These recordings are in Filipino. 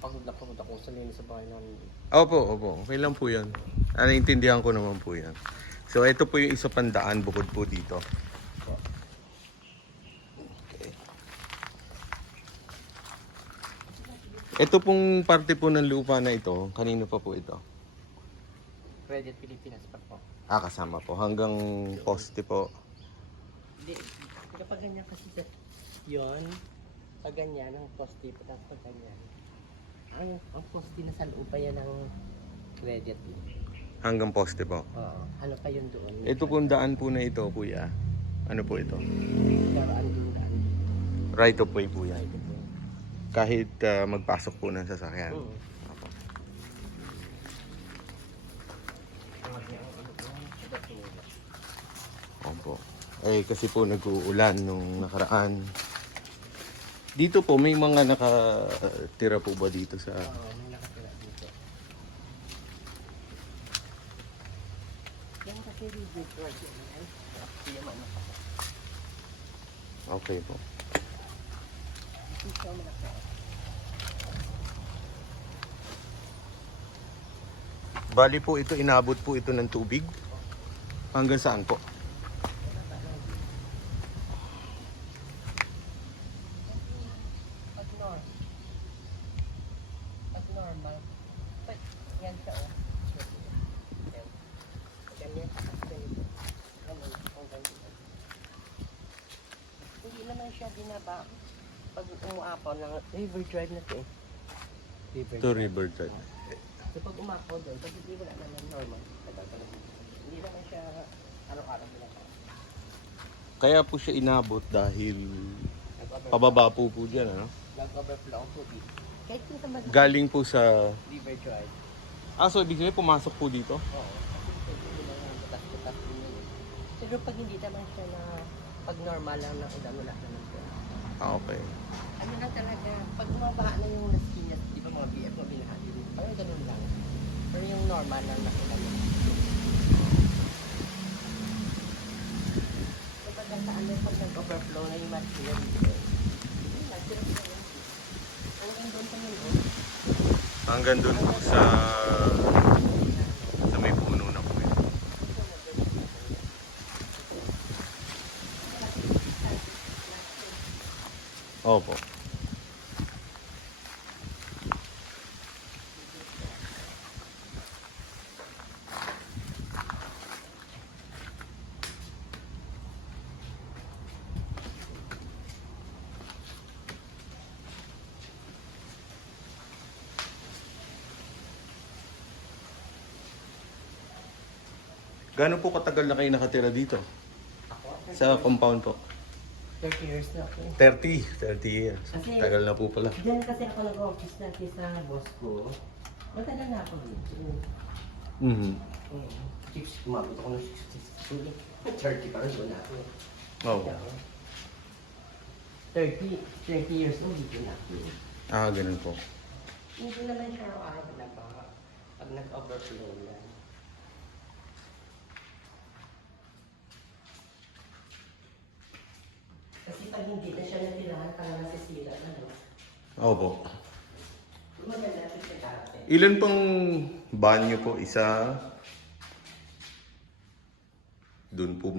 pagod na pagod ako sanay sa bahay namin. Opo, opo. Okay lang po yan. Naintindihan ko naman po yan. So, ito po yung isa pang daan bukod po dito. Okay. Ito pong parte po ng lupa na ito, kanino pa po ito? Credit Pilipinas pa po. Kasama po. Hanggang poste po. Hindi, kapag ganyan kasi yun, pag ganyan, ang poste, pag ganyan. Ang poste na sa loob pa yan ng credit. Hanggang poste po. Oo. Ano pa yun doon? Ito pong daan po na ito, kuya. Ano po ito? Daraan doon. Right of way po yan. Kahit magpasok po ng sasakyan. Opo. Opo. Kasi po nag-uulan nung nakaraan. Dito po, may mga nakatira po ba dito sa... Oo, may nakatira dito. Yan kasi reserve road yan. Okay po. Bali po ito, inabot po ito ng tubig. Hanggang saan po? Pag normal, yan siya oh. Ganyan. Hindi naman siya binaba. Pag umuapaw ng river drive na ito eh. Ito river drive. So pag umapaw doon, pag hindi wala naman normal, hindi naman siya araw-araw binaba. Kaya po siya inabot dahil pababa po dyan, ano? Nag-overflow ang tubig. Kahit kung sa mga Galing po sa... river drive. So ibig sabihin pumasok po dito? Oo. Kasi pwede lang butas-butas din yun. Pero pag hindi naman siya na pag normal lang na ulan, wala naman siya. Okay. Ano lang talaga, pag mabaha na yung Las, di ba mga BF, mga binahagi rin. Parang ganun lang. Pero yung normal lang na ulan. So pag saan may pag nag-overflow na yung material dito. Hanggang doon pa yun. Hanggang doon po sa may puno na po yun. Opo. Gaano po katagal na kayo nakatira dito? Ako? Sa compound po? 30 years na ako. 30 years. Kasi- Tagal na po pala. Diyan kasi ako nag-office dati sa boss ko. Matagal na ako dito. Mhm. Umabot ako ng 60. 30 pa rin doon ako. Oo. 20 years old dito na ako. Ganun po. Hindi naman siya araw-araw na ba? Pag nag-overflow yan. Kasi pag hindi na siya natirahan, parang nasisira na, no? Opo. Maganda siya dati. Ilan pong banyo po? Isa? Doon po.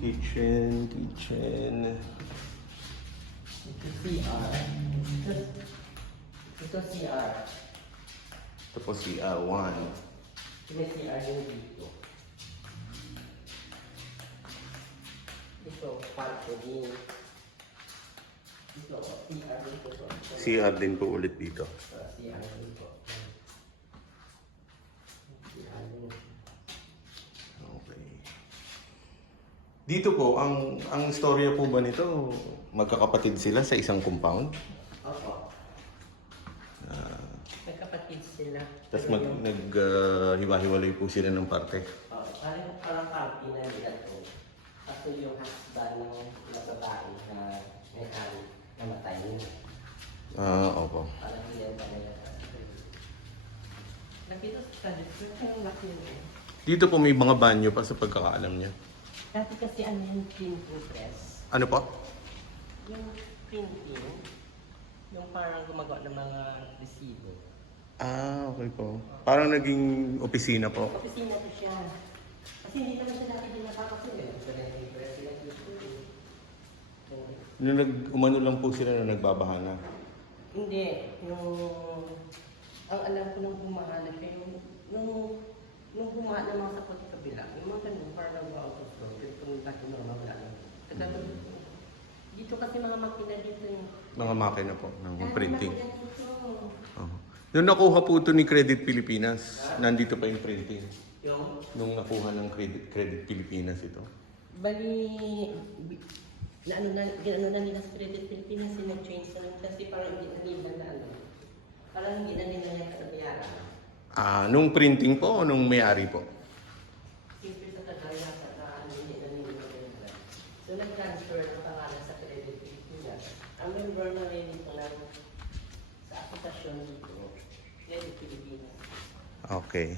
Kitchen. Ito CR. Ito CR. Ito po si R1. May CR yung dito. Ito, balcony. Ito, CR dito. CR din po ulit dito. CR dito. CR dito. Okay. Dito po, ang istorya po ba nito, magkakapatid sila sa isang compound? Opo. Nagkapatid sila. Tapos naghiwa-hiwalay po sila ng parte. Parang party na nila to. Kasi yung husband ng babae na may-ari namatay niya. Opo. Parang yan pa nila. Sa dito, ang laki yun. Dito po may mga banyo pa sa pagkakaalam niya. Dati kasi ano yung printing press. Ano po? Yung printing, yung parang gumagawa ng mga resibo. Ah, okay po. Parang naging opisina po. Opisina ko siya. Kasi hindi naman siya dati din nakakasin. So, yung press sila dito. Umano lang po sila na nagbabahana. Hindi. Ang alam ko nung humahanap kayo, nung humahanap ng mga sapot sa kabila, yung mga ganun, parang nag-out of flow. Kung dati normal, wala lang. Dito kasi mga makina dito yung... Mga makina po ng printing. Makina dito. Nung nakuha po ito ni Credit Pilipinas, nandito pa yung printing. Yung... Nung nakuha ng Credit Pilipinas ito. Bali, ano na nila sa Credit Pilipinas, sinag-change na lang kasi parang hindi na nila na ano. Parang hindi na nila yung kanabayaran. Nung printing po o nung may-ari po? Siyempre sa Tagaya, sa hindi na nila kanabayaran. So nag-transfer ng pangalan sa Credit Pilipinas. Ang member na rin ito ng sa aplikasyon dito, Credit Pilipinas. Okay.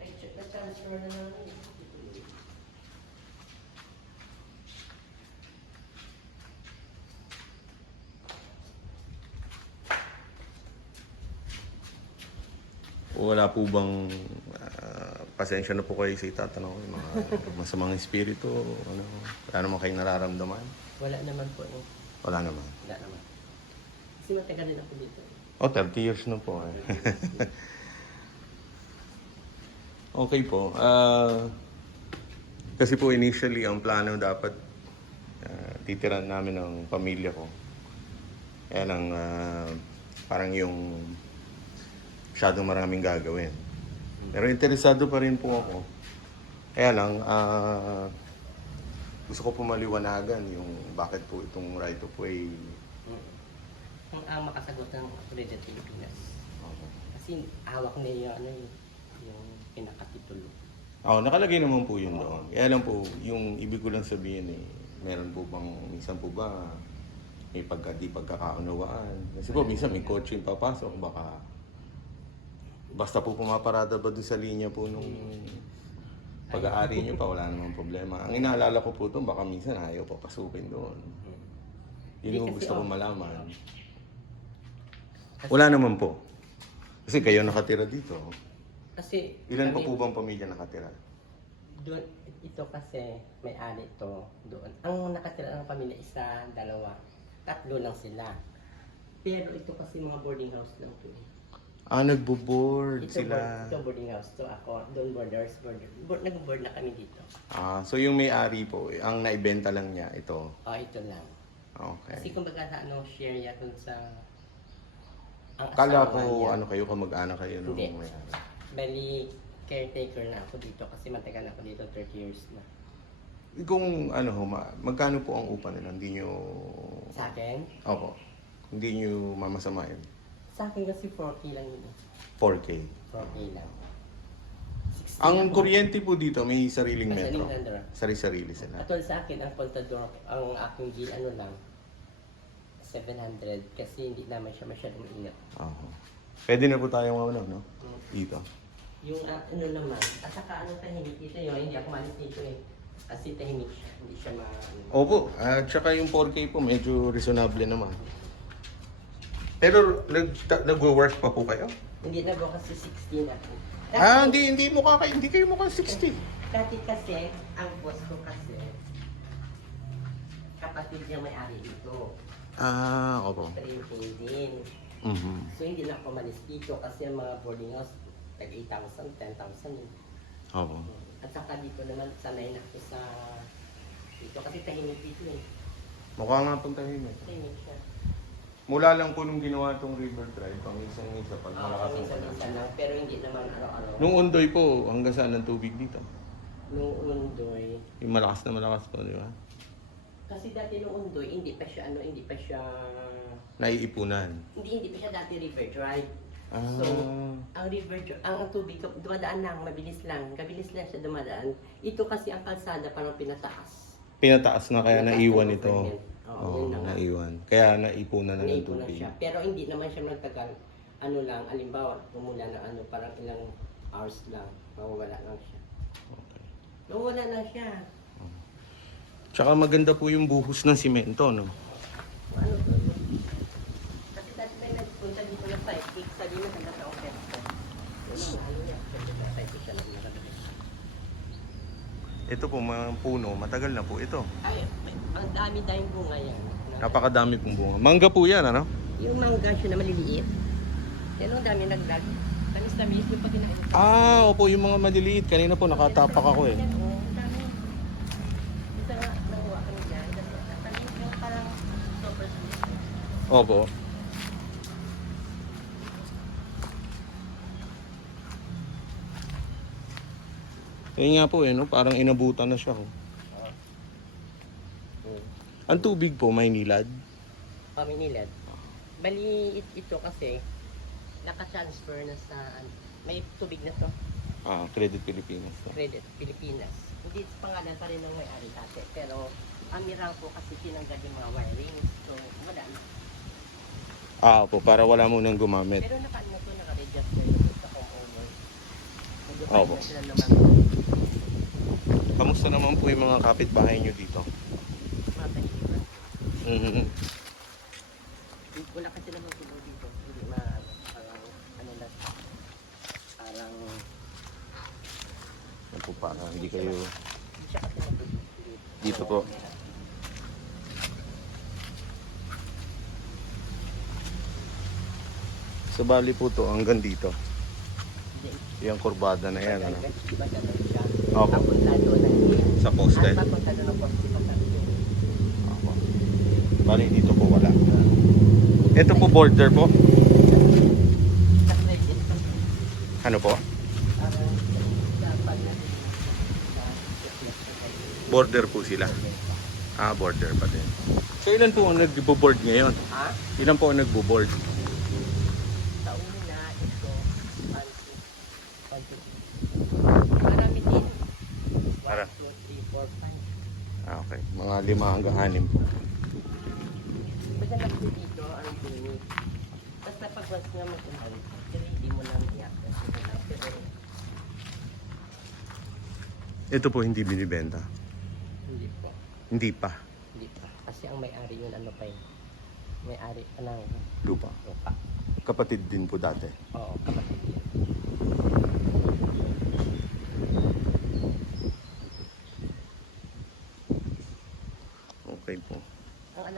Nag-transfer na lang rin. Wala po bang pasensya na po kayo sa itatanong yung mga masamang espiritu? Ano, wala naman kayong nararamdaman? Wala naman po eh. Wala naman. Wala naman. Kasi matagal din ako dito. 30 years na po. Okay po. Kasi po initially ang plano dapat titiran namin ng pamilya ko. Kaya lang parang yung masyadong maraming gagawin. Pero interesado pa rin po ako. Kaya lang gusto ko po maliwanagan yung bakit po itong right of way. Ang makasagot ng Credit Pilipinas. Kasi hawak niya yung pinakatitulo. Nakalagay naman po yun doon. Kaya lang po, yung ibig ko lang sabihin meron po bang, minsan po ba, may pagkakaunawaan. Kasi po, minsan may kotse yung papasok, basta po pumaparada ba doon sa linya po nung pag-aari nyo pa, wala namang problema. Ang inaalala ko po doon, baka minsan ayaw papasukin doon. Yun yung gusto ko malaman. Wala naman po. Kasi kayo nakatira dito. Kasi Ilan pa po bang pamilya nakatira? doon, ito kasi may-ari ito doon. Ang nakatira ng pamilya, isa, dalawa, tatlo lang sila. Pero ito kasi mga boarding house lang to. Nagbo-board Ito, sila. ito boarding house to ako. Doon nag-board na kami dito. So yung may-ari po, ang naibenta lang niya, ito. Ito lang. Kasi Okay. kumbaga share niya dun sa... Ang Kala asawa ko, niya. kayo, kamag-anak kayo nung Hindi. may-ari. Bali, caretaker na ako dito kasi matagal na ako dito, 30 years na. Kung magkano po ang upa nila? Hindi nyo... Sa akin? Opo. Hindi nyo mamasamain. Sa akin kasi 4K lang yun. 4K. 4K lang. 60 Ang ako. kuryente po dito, may sariling May metro. sariling metro. Sari-sarili sila. Atol sa akin, ang kontador, ang aking bill, lang, 700 kasi hindi naman siya masyadong ingat. Pwede na po tayong no? Dito. Yung naman, at saka tahimik dito yun, hindi ako malis dito eh. Kasi tahimik siya, hindi siya Opo. At saka yung 4K po, medyo reasonable naman. Pero nag-work pa po kayo? Hindi na po kasi 16 ako. Hindi kayo mukhang 60. Dati kasi, ang boss ko kasi, kapatid niya may-ari dito. Opo. Printing din. Mhm. So hindi na ako malis dito kasi ang mga boarding house, tag 8,000, 10,000 yun. Opo. At saka dito naman, sanay na ako sa dito kasi tahimik dito eh. Mukha nga pong tahimik. Tahimik siya. Mula lang po nung ginawa tong River Drive, pang-isang-isa pag malakas ang Minsan panahon. lang, pero hindi naman araw-araw. Nung Undoy po, hanggang saan ang tubig dito? Nung Undoy, Yung malakas na malakas po, di ba? kasi dati nung Undoy, hindi pa siya Naiipunan. hindi pa siya dati river drive. Ah. So, ang river drive, ang tubig, dumadaan lang, mabilis lang siya dumadaan. Ito kasi ang kalsada parang pinataas. Pinataas na kaya Pinataas naiwan ng ito. government. Oo, yun na nga. naiwan. Kaya naipunan na ng Naipunan tubig. siya. Pero hindi naman siya nagtagal. ano lang, alimbawa, tumula na ano, parang ilang hours lang, mawawala lang siya. Okay. Mawawala lang siya. Tsaka maganda po yung buhos ng simento, no? Ano to? Kasi dati may nagpunta dito ng psychic, sabi na hanggang sa office. Yung mga ano niya, sa psychic siya lang nakalagay. Ito po, mga puno, matagal na po ito. Ay, ang dami-daming bunga yan. Napakadami pong bunga. Mangga po yan, ano? Yung mangga siya na maliliit, yan ang dami naglag. Tamis-tamis yung pag kinain. Ah, opo, yung mga maliliit. Kanina po, nakatapak ako eh. Yan, oh, ang dami. Isa nga, nakuha kami dyan. Kasi tamis yung parang super sweet. Opo. Yun nga po eh, no? Parang inabutan na siya. Oh. Ang tubig po, may nilad. Paminilad. Bali, ito kasi, naka-transfer na sa, may tubig na to, Ah, Credit Pilipinas. No? Credit Pilipinas. Hindi pangalan pa rin ng may-ari dati, pero ang mirang po kasi tinanggal yung mga wiring, so wala na. Ah, po, para wala munang gumamit. Pero naka-ano to, naka-register yun sa homeowner. Opo. Na sila naman, Kamusta naman po yung mga kapitbahay nyo dito? mga tahipan. Mhm. Wala kasi naman tuloy dito, hindi parang, ano na, parang, Yan po, para hindi kayo hindi siya kasi natulog dito po. So bali po to hanggang dito. Yung kurbada na yan, ano? Diba ganun siya? Opo. Papunta doon ng Sa poste. At papunta doon ng poste pa sa doon. Opo. Bali dito po wala. Ito po border po. Sa credit pa. Ano po? Parang sa pag natin Border po sila. Ah, border pa din. So ilan po ang nagbo-board ngayon? Ha? Ilan po ang nagbo-board? Sa una, ito, 1, 2, 3. Marami din. 1, Para. 2, 3, 4, 5. Ah, okay. Mga 5 hanggang 6 po. Basta lang po dito, ang dini. Basta pag once nga mag-ulan, pero hindi mo lang i-access. Pero Ito po hindi binibenta. hindi po. Hindi pa. Hindi pa. Kasi ang may-ari yun, ano pa yun? May-ari, anong Lupa. lupa. Kapatid din po dati. Oo, kapatid yun.